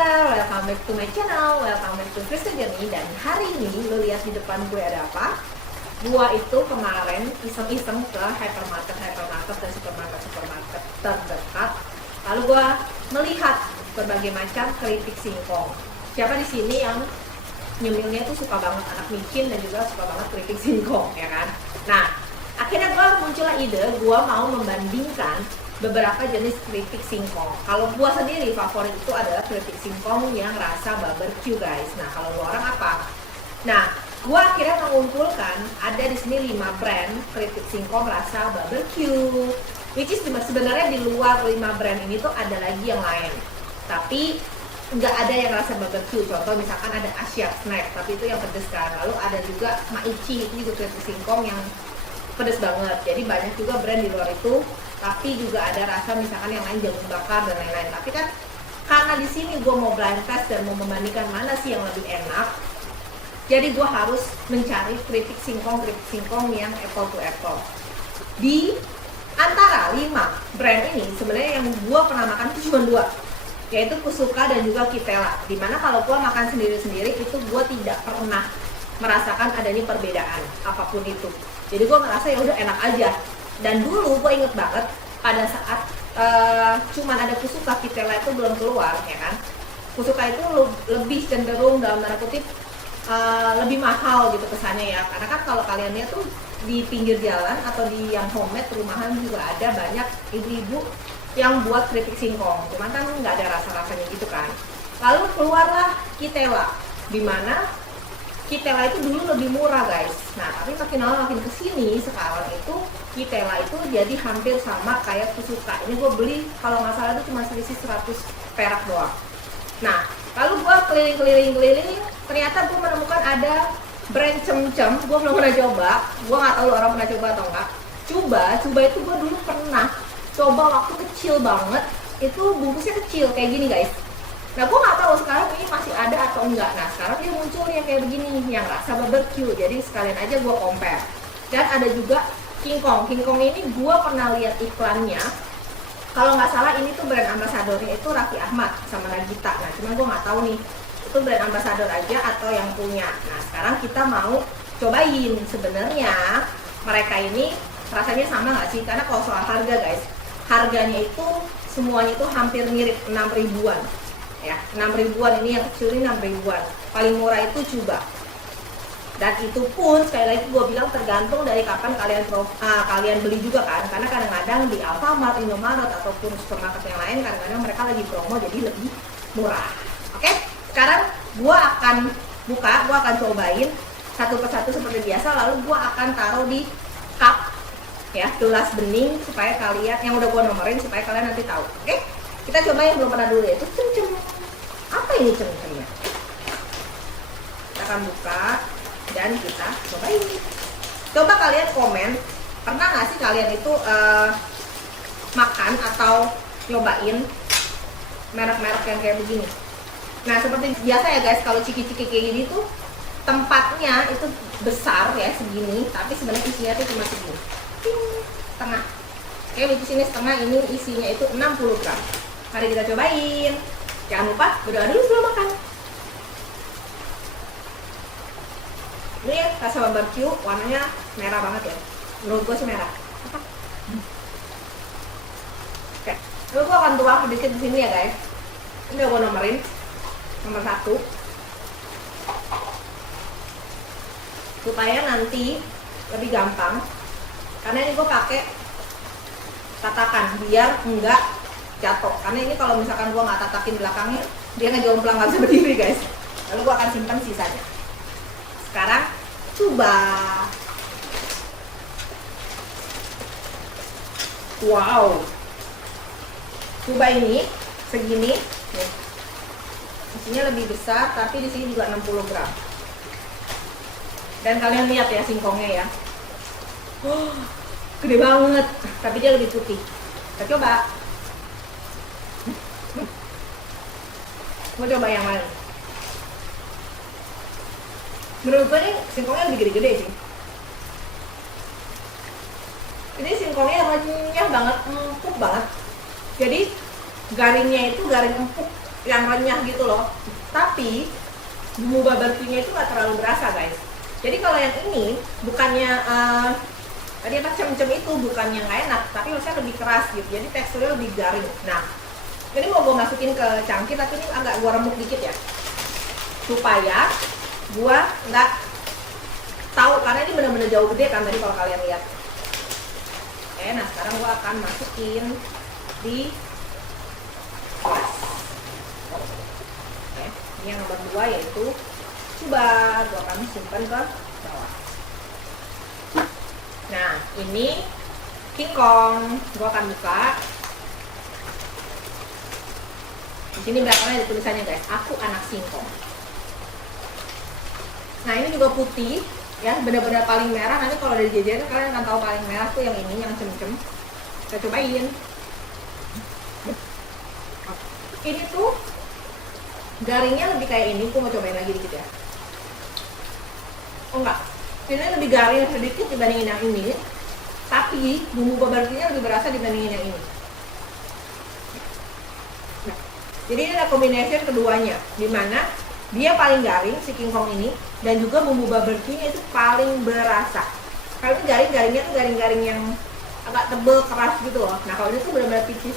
everywhere, welcome back to my channel, welcome back to Kristen Journey. Dan hari ini lo lihat di depan gue ada apa? Gua itu kemarin iseng-iseng ke hypermarket dan supermarket terdekat. Lalu gua melihat berbagai macam keripik singkong. Siapa di sini yang nyemilnya tuh suka banget anak micin dan juga suka banget keripik singkong, ya kan? Nah, akhirnya gua muncullah ide, gua mau membandingkan beberapa jenis keripik singkong. Kalau gua sendiri favorit itu adalah keripik singkong yang rasa barbecue, guys. Nah, kalau lu orang apa? Nah, gua akhirnya mengumpulkan ada di sini 5 brand keripik singkong rasa barbecue. Which is sebenarnya di luar 5 brand ini tuh ada lagi yang lain. Tapi nggak ada yang rasa barbecue. Contoh misalkan ada Asia Snack, tapi itu yang pedes kan. Lalu ada juga Maichi, itu juga keripik singkong yang pedes banget. Jadi banyak juga brand di luar itu. Tapi juga ada rasa misalkan yang lain jagung bakar dan lain-lain. Tapi kan karena di sini gue mau blind test dan mau membandingkan mana sih yang lebih enak, jadi gue harus mencari keripik singkong yang apple to apple. Di antara 5 brand ini sebenarnya yang gue pernah makan itu cuma 2, yaitu Kusuka dan juga Kitela. Dimana kalau gue makan sendiri-sendiri itu gue tidak pernah merasakan adanya perbedaan apapun itu. Jadi gue ngerasa ya udah enak aja. Dan dulu gue inget banget pada saat cuman ada Kusuka, Kitela itu belum keluar, ya kan? Kusuka itu lebih cenderung dalam tanda kutip lebih mahal gitu kesannya ya. Karena kan kalau kalian lihat tuh di pinggir jalan atau di yang homemade rumahan juga ada banyak ibu-ibu yang buat keripik singkong. Cuman kan nggak ada rasa-rasanya gitu kan. Lalu keluarlah Kitela, dimana Kitela itu dulu lebih murah, guys. Nah, tapi makin lama makin kesini sekarang itu Kitela itu jadi hampir sama kayak Kusuka. Ini gue beli kalau nggak salah itu cuma selisih 100 perak doang. Nah, lalu gue keliling-keliling, ternyata gue menemukan ada brand Cem-Cem. Gue belum pernah coba. Gue nggak tahu orang pernah coba atau enggak. Coba itu gue dulu pernah coba waktu kecil banget. Itu bungkusnya kecil kayak gini, guys. Nah, gue nggak tahu sekarang ini masih ada atau enggak. Nah, sekarang dia muncul yang kayak begini, yang rasa barbecue. Jadi sekalian aja gue compare. Dan ada juga King Kong. King Kong ini gue pernah lihat iklannya. Kalau nggak salah ini tuh brand ambasadornya itu Raffi Ahmad sama Nagita. Nah, cuma gue nggak tahu nih itu brand ambasador aja atau yang punya. Nah, sekarang kita mau cobain. Sebenarnya mereka ini rasanya sama nggak sih? Karena kalau soal harga, guys, harganya itu semuanya itu hampir mirip, 6 ribuan. Ya, 6 ribuan, ini yang kecil ini 6 ribuan. Paling murah itu coba. Dan itu pun sekali lagi gue bilang tergantung dari kapan kalian beli juga kan. Karena kadang-kadang di Alfamart, Indomaret ataupun supermarket yang lain kadang-kadang mereka lagi promo jadi lebih murah. Oke, sekarang gue akan buka, gue akan cobain satu persatu seperti biasa. Lalu gue akan taruh di cup ya, gelas bening supaya kalian yang udah gue nomorin supaya kalian nanti tahu. Oke, kita coba yang belum pernah dulu, yaitu Cem-Cem. Apa ini Cem-Cemnya? Kita akan buka dan kita cobain. Coba kalian komen, pernah nggak sih kalian itu makan atau nyobain merek-merek yang kayak begini? Nah, seperti biasa ya guys, kalau ciki-ciki kayak gini tuh tempatnya itu besar ya, segini, tapi sebenarnya isinya tuh cuma segini, setengah. Oke, di sini setengah, ini isinya itu 60 gram. Mari kita cobain. Jangan lupa berdoa dulu sebelum makan. Ini rasa barbecue, warnanya merah banget ya. Menurut gue sih merah. Oke, lalu gue akan tuang sedikit di sini ya guys. Ini udah gue nomorin, nomor 1. Supaya nanti lebih gampang. Karena ini gue pakai tatakan biar enggak jatuh. Karena ini kalau misalkan gue nggak tatakin belakangnya, dia ngejomplang nggak bisa berdiri guys. Lalu gue akan simpan sisanya. Sekarang coba. Wow. Coba ini segini. Nih. Isinya lebih besar, tapi di sini juga 60 gram. Dan kalian lihat ya singkongnya ya. Gede banget, tapi dia lebih putih. Kita coba. Mau coba yang mana? Menurut gue nih singkongnya lebih gede-gede sih. Ini singkongnya renyah banget, empuk banget. Jadi garingnya itu garing empuk. yang renyah gitu loh. Tapi bumbu barbeque-nya itu nggak terlalu berasa guys. Jadi kalau yang ini bukannya tadi apa cem-cem itu bukannya nggak enak, tapi maksudnya lebih keras gitu. Jadi teksturnya lebih garing. Nah, ini mau gue masukin ke cangkir, tapi ini agak gue remuk dikit ya, supaya gue nggak tahu, karena ini bener-bener jauh gede kan tadi kalau kalian lihat. Oke, nah sekarang gue akan masukin di gelas. Oke, ini yang nomor 2 yaitu coba gue akan simpan ke bawah. Nah, ini King Kong, gue akan buka. Di sini belakangnya ada tulisannya guys, aku anak singkong. Nah, ini juga putih ya, benar-benar paling merah. Nanti kalau dari jajanan kalian akan tahu paling merah tuh yang ini, yang cem-cem. Kita cobain. Ini tuh garingnya lebih kayak ini, aku mau cobain lagi dikit ya. Oh enggak, ini lebih garing sedikit dibandingin yang ini, tapi bumbu barbeque-nya lebih berasa dibandingin yang ini. Nah, jadi ini ada combination keduanya, dimana dia paling garing si King Kong ini, dan juga bumbu barbeque-nya itu paling berasa. Kalau ini garing-garingnya tuh garing-garing yang agak tebel, keras gitu loh. Nah kalau ini tuh benar-benar tipis.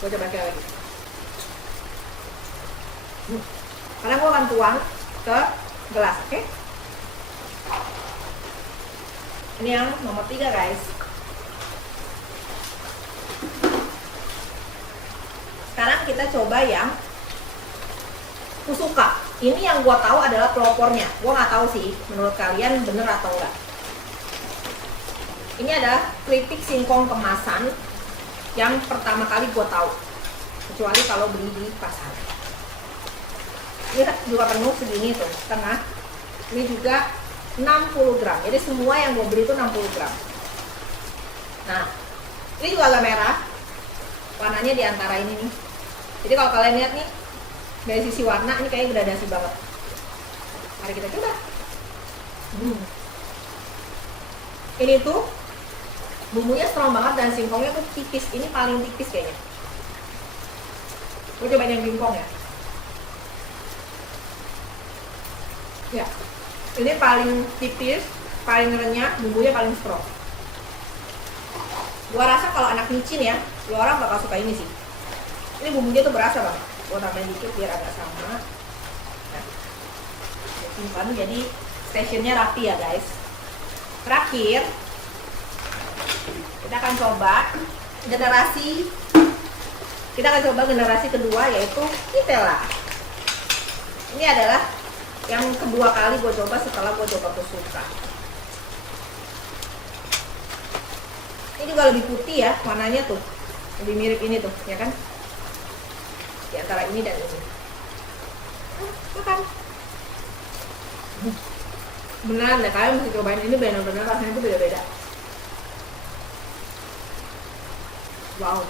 Gue coba sekali lagi. Karena gue akan tuang ke gelas, oke? Ini yang nomor 3 guys. Sekarang kita coba yang aku suka. Ini yang gue tahu adalah pelopornya. Gue nggak tahu sih menurut kalian bener atau enggak. Ini ada keripik singkong kemasan yang pertama kali gue tahu, kecuali kalau beli di pasar. Ini juga penuh segini tuh, setengah. Ini juga 60 gram. Jadi semua yang gue beli itu 60 gram. Nah, ini juga agak merah. Warnanya di antara ini nih. Jadi kalau kalian lihat nih, dari sisi warna ini kayaknya gradasi banget. Mari kita coba. Ini tuh bumbunya strong banget dan singkongnya tuh tipis. Ini paling tipis kayaknya. Gue coba yang singkong ya. Ya, ini paling tipis, paling renyah, bumbunya paling strong. Gua rasa kalau anak micin ya, lu orang bakal suka ini sih. Ini bumbunya tuh berasa banget. Gua tambahin dikit biar agak sama. Nah, simpan jadi stationnya rapi ya guys. Terakhir, kita akan coba generasi kedua yaitu Nutella. Ini adalah yang kedua kali gue coba setelah gue coba Kusuka. Ini juga lebih putih ya warnanya tuh, lebih mirip ini tuh ya kan, di antara ini dan ini. Makan. Beneran deh, kalian mesti cobain ini, benar-benar rasanya tuh beda-beda. Wow.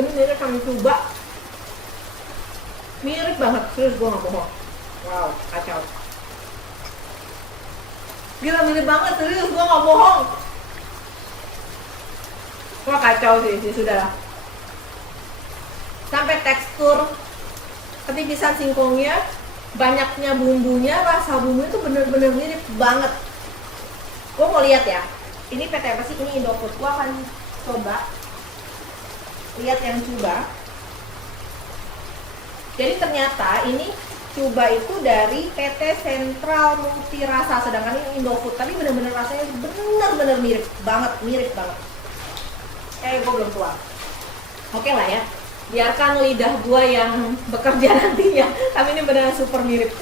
Ini mirip sama coba. Mirip banget, serius gue gak bohong. Wow, kacau. Gila mirip banget, serius gue gak bohong. Wah kacau sih, sudahlah. Sampai tekstur ketipisan singkongnya, banyaknya bumbunya, rasa bumbunya tuh bener-bener mirip banget. Gue mau lihat ya, ini PT apa sih? Ini Indofood. Gue akan coba lihat yang coba. Jadi ternyata ini coba itu dari PT Sentral Multirasa, sedangkan ini Indofood. Tapi bener-bener rasanya bener-bener mirip banget. Gue belum tua. Oke lah ya, biarkan lidah gua yang bekerja nantinya. Tapi ini beneran super mirip.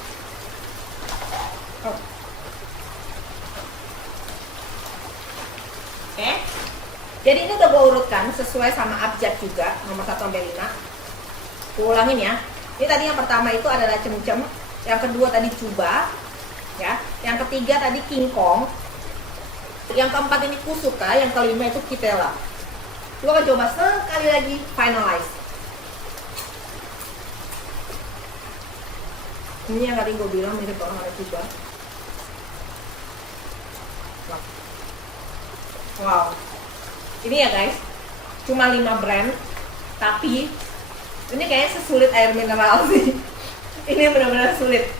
Oke. Jadi ini udah gua urutkan sesuai sama abjad juga, nomor 1 sampai 5. Gua ulangin ya. Ini tadi yang pertama itu adalah cem-cem, yang kedua tadi cuba, ya, yang ketiga tadi King Kong, yang keempat ini Kusuka, yang kelima itu Nutella. Gue akan coba sekali lagi finalize. Ini yang tadi gue bilang mirip banget sama cuba. Wow, ini ya guys, cuma 5 brand, tapi ini kayaknya sesulit air mineral sih. Ini benar-benar sulit.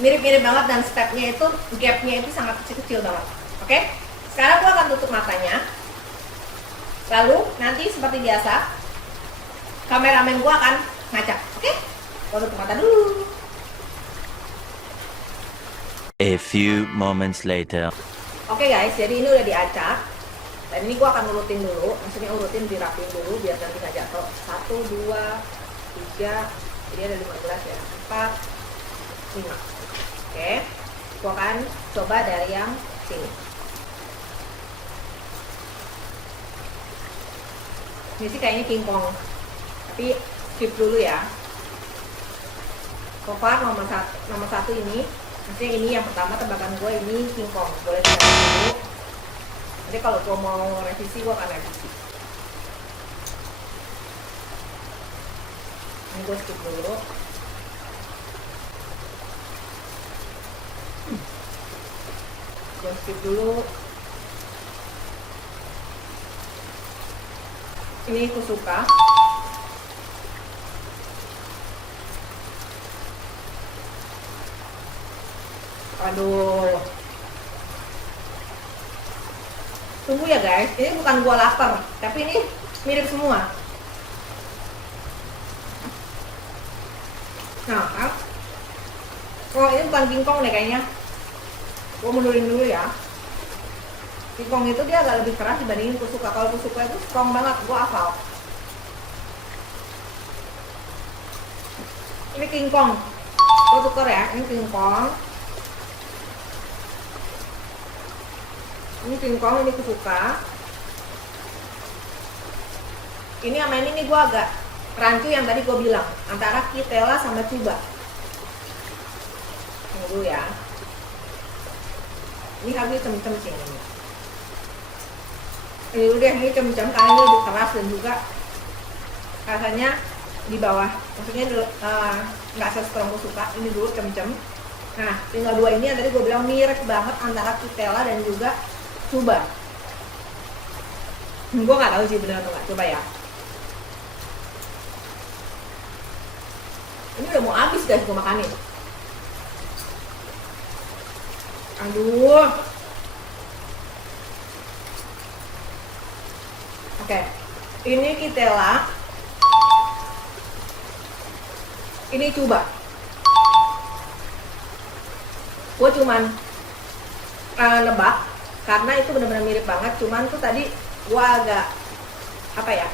Mirip-mirip banget dan stepnya itu, gapnya itu sangat kecil-kecil banget. Oke, sekarang gua akan tutup matanya. Lalu nanti seperti biasa, kameramen gua akan ngacak. Oke, gua tutup mata dulu. A few moments later. Oke guys, jadi ini udah diacak. Dan ini gua akan urutin dulu, maksudnya urutin dirapiin dulu biar nanti nggak jatuh. 1, 2, 3, jadi ada 15 ya, 4, 5. Oke, gua akan coba dari yang sini. Ini sih kayaknya King Kong, tapi skip dulu ya. So far nomor satu ini, maksudnya ini yang pertama tebakan gue ini King Kong. Boleh dicatat dulu. Jadi kalau gue mau revisi, gue akan revisi. Ini gue skip dulu. Gue skip dulu. Ini aku suka. Aduh. Tunggu ya guys, ini bukan gua lapar, tapi ini mirip semua. Nah, oh ini bukan King Kong deh kayaknya. Gua mundurin dulu ya. King Kong itu dia agak lebih keras dibandingin Kusuka. Kalau Kusuka itu strong banget, gua hafal. Ini King Kong. Gua tuker ya, ini King Kong. Ini King Kong, ini Kusuka. Ini sama ini nih gue agak rancu yang tadi gue bilang, antara Kitela sama Chuba. Tunggu ya. Ini harusnya cem-cem sih ini. Ini udah, ini cem-cem karena ini lebih keras dan juga rasanya di bawah. Maksudnya nggak se-strong Kusuka. Ini dulu cem-cem. Nah, tinggal dua ini yang tadi gue bilang mirip banget antara Kitela dan juga Chuba. Gue nggak tahu sih benar atau nggak. Coba ya. Ini udah mau habis guys, gue makanin. Aduh. Oke. Ini Kitela. Ini Chuba. Gue cuman nebak karena itu benar-benar mirip banget, cuman tuh tadi gua agak apa ya,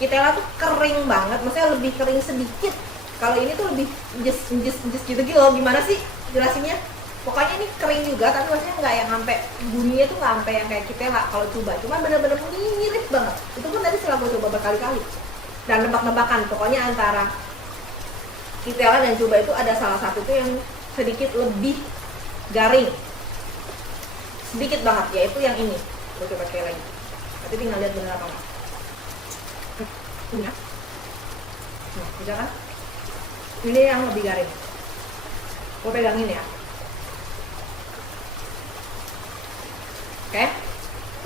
Kitela tuh kering banget, maksudnya lebih kering sedikit. Kalau ini tuh lebih just gitu loh. Gimana sih jelasinnya? Pokoknya ini kering juga, tapi maksudnya nggak yang sampai bunyinya tuh nggak sampai yang kayak Kitela kalau Chuba. Cuman benar-benar mirip banget. Itu pun tadi setelah gua coba berkali-kali dan nebak-nebakan. Pokoknya antara Kitela dan Chuba itu ada salah satu tuh yang sedikit lebih garing. Sedikit banget, yaitu yang ini. Gue coba sekali lagi. Nanti tinggal lihat bener apa enggak. Ini ya. Nah, bisa kan? Ini yang lebih garing. Gue pegangin ya. Oke.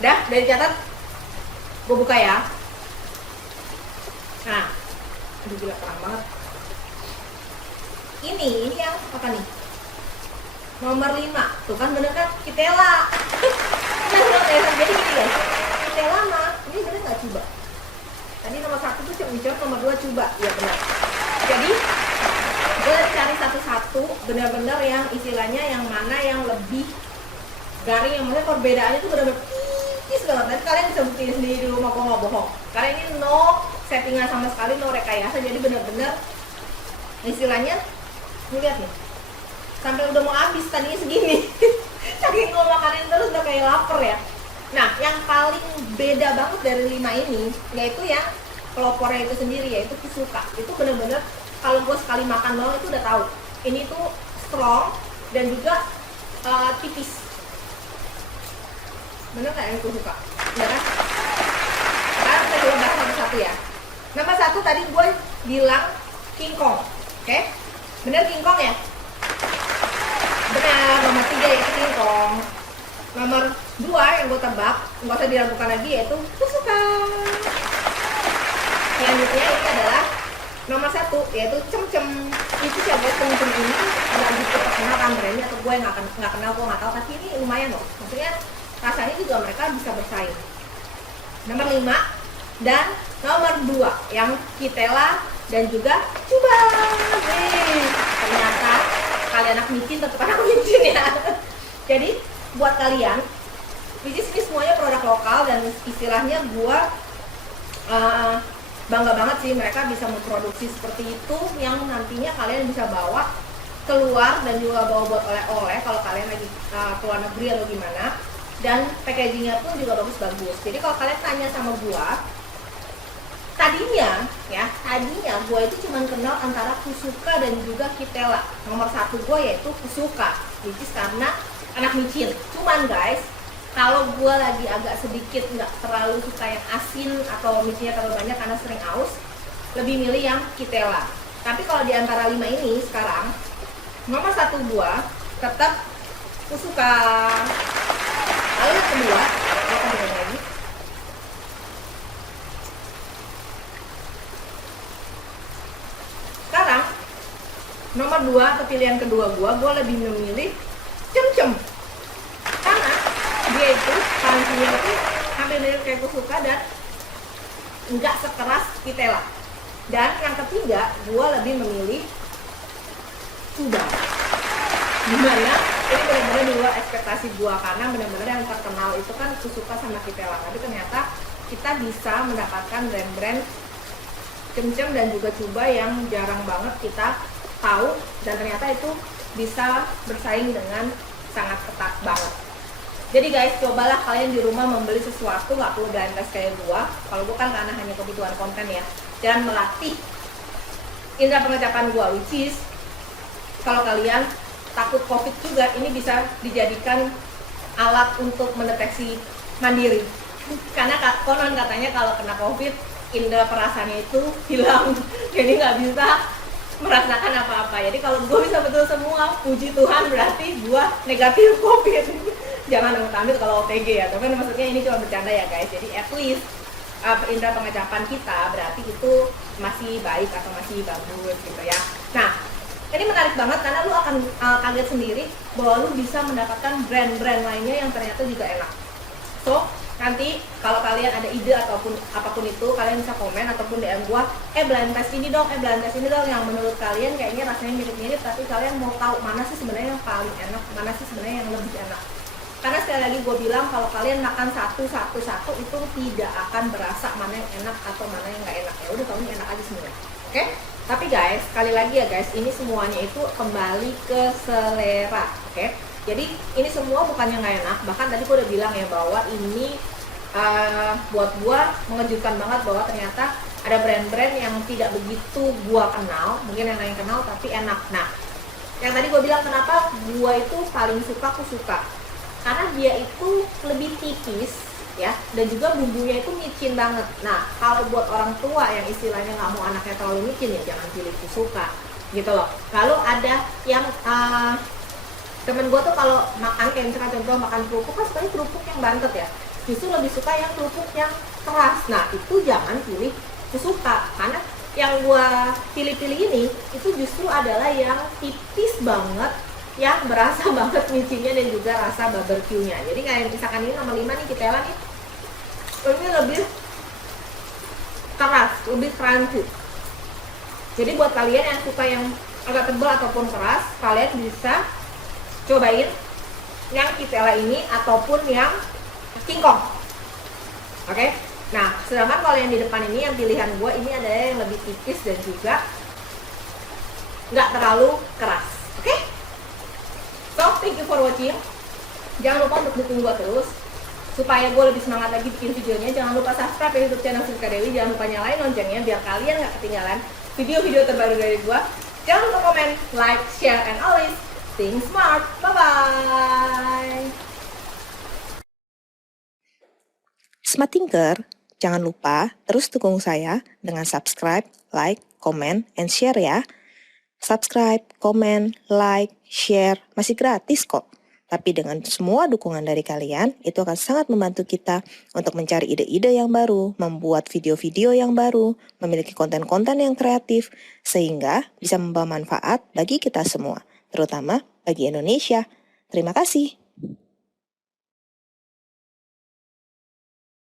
Udah, udah dicatat. Gue buka ya. Nah. Aduh, gila terang banget. Ini yang apa nih? Nomor 5, tuh kan bener kan Kitela. Jadi gini guys, Kitela mah ini bener nggak Chuba. Tadi nomor 1 tuh cem-cem, nomor 2 Chuba, ya benar. Jadi gue cari satu-satu benar-benar yang istilahnya yang mana yang lebih garing, yang maksudnya perbedaannya tuh benar-benar tipis banget. Nanti kalian bisa buktiin sendiri di rumah, gue nggak bohong. Karena ini no settingan sama sekali, no rekayasa, jadi benar-benar istilahnya, lihat nih. Sampai udah mau habis tadinya segini. Saking gue makanin terus udah kayak lapar ya. Nah, yang paling beda banget dari 5 ini yaitu yang pelopornya itu sendiri, yaitu Kusuka. Itu bener-bener kalau gue sekali makan doang itu udah tahu. Ini tuh strong dan juga tipis. Bener nggak yang Kusuka? Bener kan? Sekarang kita coba bahas satu-satu ya. Nomor 1 tadi gue bilang King Kong. Oke? Bener King Kong ya? Benar, nomor 3 yaitu King Kong. Nomor Dua yang gue tebak, nggak usah diragukan lagi, yaitu Kusuka. Selanjutnya ini adalah nomor 1, yaitu Cem-Cem. Itu siapa Cem-Cem ini nggak gitu terkenal kan brandnya, atau gue nggak kenal, gue nggak tahu, tapi ini lumayan loh. Maksudnya rasanya juga mereka bisa bersaing. Nomor 5 dan nomor 2 yang Kitela dan juga Cuba. Nih, ternyata kalian anak micin tetap anak micin ya. Jadi buat kalian, which is ini semuanya produk lokal dan istilahnya gua bangga banget sih mereka bisa memproduksi seperti itu yang nantinya kalian bisa bawa keluar dan juga bawa buat oleh-oleh kalau kalian lagi keluar negeri atau gimana. Dan packagingnya pun juga bagus-bagus. Jadi kalau kalian tanya sama gua, tadinya gua itu cuma kenal antara Kusuka dan juga Kitela. Nomor 1 gua yaitu Kusuka, which is karena anak micin. Cuman guys, kalau gue lagi agak sedikit nggak terlalu suka yang asin atau micinnya terlalu banyak karena sering aus, lebih milih yang Kitela. Tapi kalau di antara 5 ini sekarang, nomor 1 gue tetap Kusuka. Lalu yang kedua, kita coba lagi. Sekarang nomor 2 atau pilihan kedua gue lebih memilih Cem-Cem. Karena dia itu pancinya itu hampir mirip kayak Kusuka dan nggak sekeras Kitela. Dan yang ketiga, gue lebih memilih Cuba. Gimana? Ini benar-benar di luar ekspektasi gue karena benar-benar yang terkenal itu kan Kusuka sama Kitela. Tapi ternyata kita bisa mendapatkan brand-brand Cem-Cem dan juga Cuba yang jarang banget kita tahu dan ternyata itu bisa bersaing dengan sangat ketat banget. Jadi guys, cobalah kalian di rumah membeli sesuatu, nggak perlu blind test kayak gua. Kalau gua kan karena hanya kebutuhan konten ya, dan melatih indera pengecapan gua, which is kalau kalian takut covid juga, ini bisa dijadikan alat untuk mendeteksi mandiri. Karena konon katanya kalau kena covid, indera perasaannya itu hilang, jadi nggak bisa merasakan apa-apa. Jadi kalau gue bisa betul semua, puji Tuhan berarti gue negatif covid. Jangan amit-amit kalau OTG ya, tapi maksudnya ini cuma bercanda ya guys. Jadi at least indera pengecapan kita berarti itu masih baik atau masih bagus gitu ya. Nah, ini menarik banget karena lu akan kaget sendiri bahwa lu bisa mendapatkan brand-brand lainnya yang ternyata juga enak. So, nanti kalau kalian ada ide ataupun apapun itu, kalian bisa komen ataupun DM gua, blind test ini dong, blind test ini dong yang menurut kalian kayaknya rasanya mirip-mirip tapi kalian mau tahu mana sih sebenarnya yang paling enak, mana sih sebenarnya yang lebih enak. Karena sekali lagi gue bilang kalau kalian makan satu itu tidak akan berasa mana yang enak atau mana yang nggak enak. Ya udah, kamu enak aja semuanya. Oke? Tapi guys, sekali lagi ya guys, ini semuanya itu kembali ke selera. Oke? Jadi ini semua bukannya nggak enak, bahkan tadi gue udah bilang ya bahwa ini buat gue mengejutkan banget bahwa ternyata ada brand-brand yang tidak begitu gue kenal, mungkin yang lain kenal tapi enak. Nah, yang tadi gue bilang kenapa gue itu paling suka karena dia itu lebih tipis ya, dan juga bumbunya itu micin banget. Nah, kalau buat orang tua yang istilahnya nggak mau anaknya terlalu micin ya jangan pilih Kusuka gitu loh. Lalu ada yang temen gue tuh kalau makan kayak misalkan contoh makan kerupuk kan sebenarnya kerupuk yang bantet ya, justru lebih suka yang kerupuk yang keras. Nah, itu jangan pilih Kusuka karena yang gue pilih-pilih ini itu justru adalah yang tipis banget, yang berasa banget micinnya dan juga rasa barbeque-nya. Jadi kayak misalkan ini nomor 5 nih Kitela nih, ini lebih keras, lebih crunchy. Jadi buat kalian yang suka yang agak tebal ataupun keras, kalian bisa cobain yang Kitela ini ataupun yang King Kong. Oke? Nah, sedangkan kalau yang di depan ini yang pilihan gue ini adalah yang lebih tipis dan juga nggak terlalu keras. Oke? So, thank you for watching. Jangan lupa untuk dukung gue terus supaya gue lebih semangat lagi bikin videonya. Jangan lupa subscribe ya YouTube channel Silka Dewi. Jangan lupa nyalain loncengnya biar kalian nggak ketinggalan video-video terbaru dari gue. Jangan lupa komen, like, share, and always think smart. Bye-bye. Smart Thinker, jangan lupa terus dukung saya dengan subscribe, like, comment, and share ya. Subscribe, comment, like, share, masih gratis kok. Tapi dengan semua dukungan dari kalian, itu akan sangat membantu kita untuk mencari ide-ide yang baru, membuat video-video yang baru, memiliki konten-konten yang kreatif, sehingga bisa membawa manfaat bagi kita semua, terutama bagi Indonesia. Terima kasih.